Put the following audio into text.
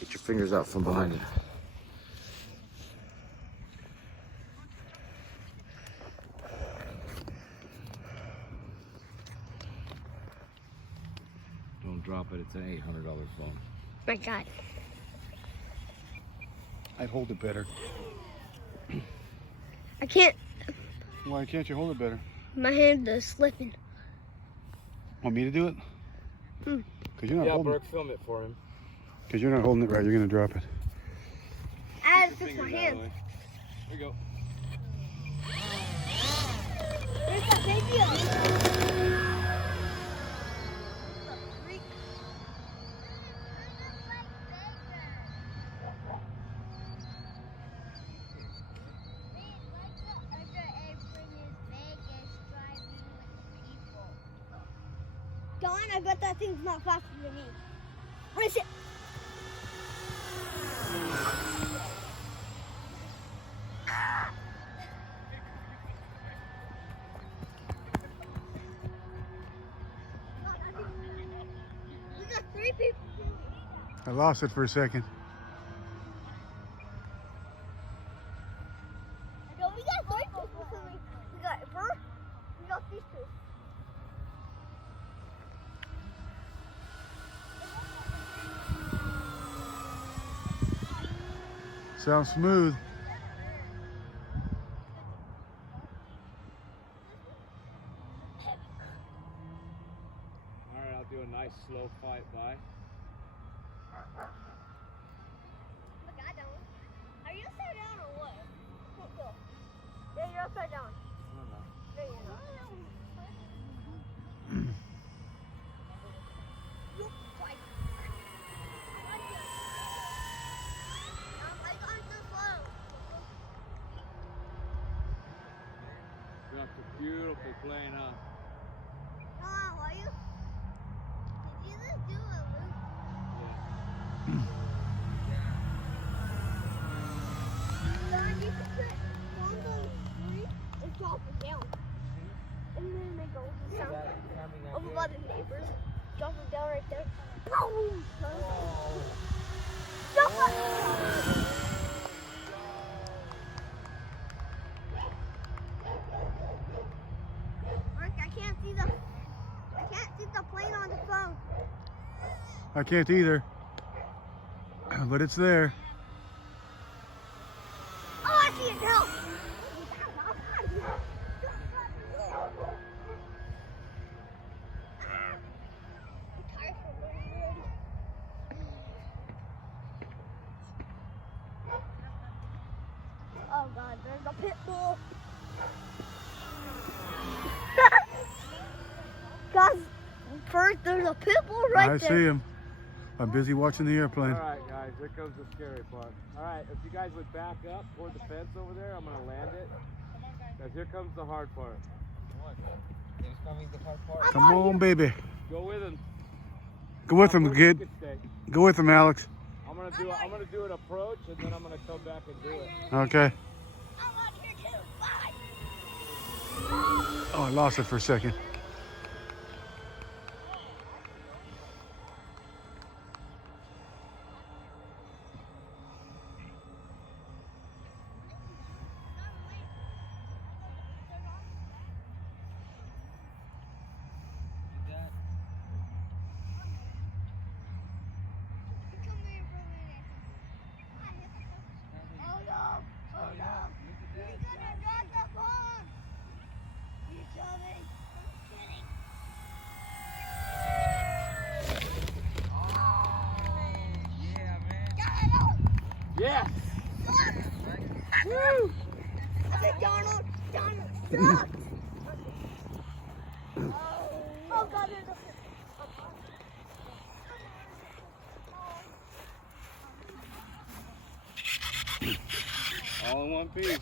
Get your fingers out from behind you. Don't drop it. It's an $800 phone. My God. I'd hold it better. I can't. Why can't you hold it better? My hand is slipping. Want me to do it? Hmm. Cause you're not holding Burke, film it for him. Cause you're not holding it right. You're gonna drop it. I had to fix my hand. There you go. There's that baby up there. Don, I bet that thing's not faster than me. Race it! We got 3 people. I lost it for a second. No, we got 3 people. We got Bert, we got these 2. Sounds smooth. All right, I'll do a nice slow fight by. Look, I don't. Are you upside down or what? Go. Yeah, you're upside down. There you go. That's a beautiful plane, huh? How are you? Did you just do a loop? Don, you could put one of those 3 and drop it down. And then make a sound of a lot of neighbors. Drop it down right there. Boom! Drop it! Mark, I can't see the plane on the phone. I can't either. But it's there. Oh, I see it now. Oh God, there's a pit bull. Guys, first there's a pit bull right I there. see him. I'm busy watching the airplane. All right, guys, here comes the scary part. All right, if you guys would back up toward the fence over there, I'm gonna land it. Guys, here comes the hard part. Come on, baby. Go with him. Go with him, Where kid. you can stay. Go with him, Alex. I'm gonna do an approach, and then I'm gonna come back and do it. Okay. I'm on here too. Bye. Oh, I lost it for a second. Yeah. Woo! I said Donald sucks. Oh God, there's a All in one piece.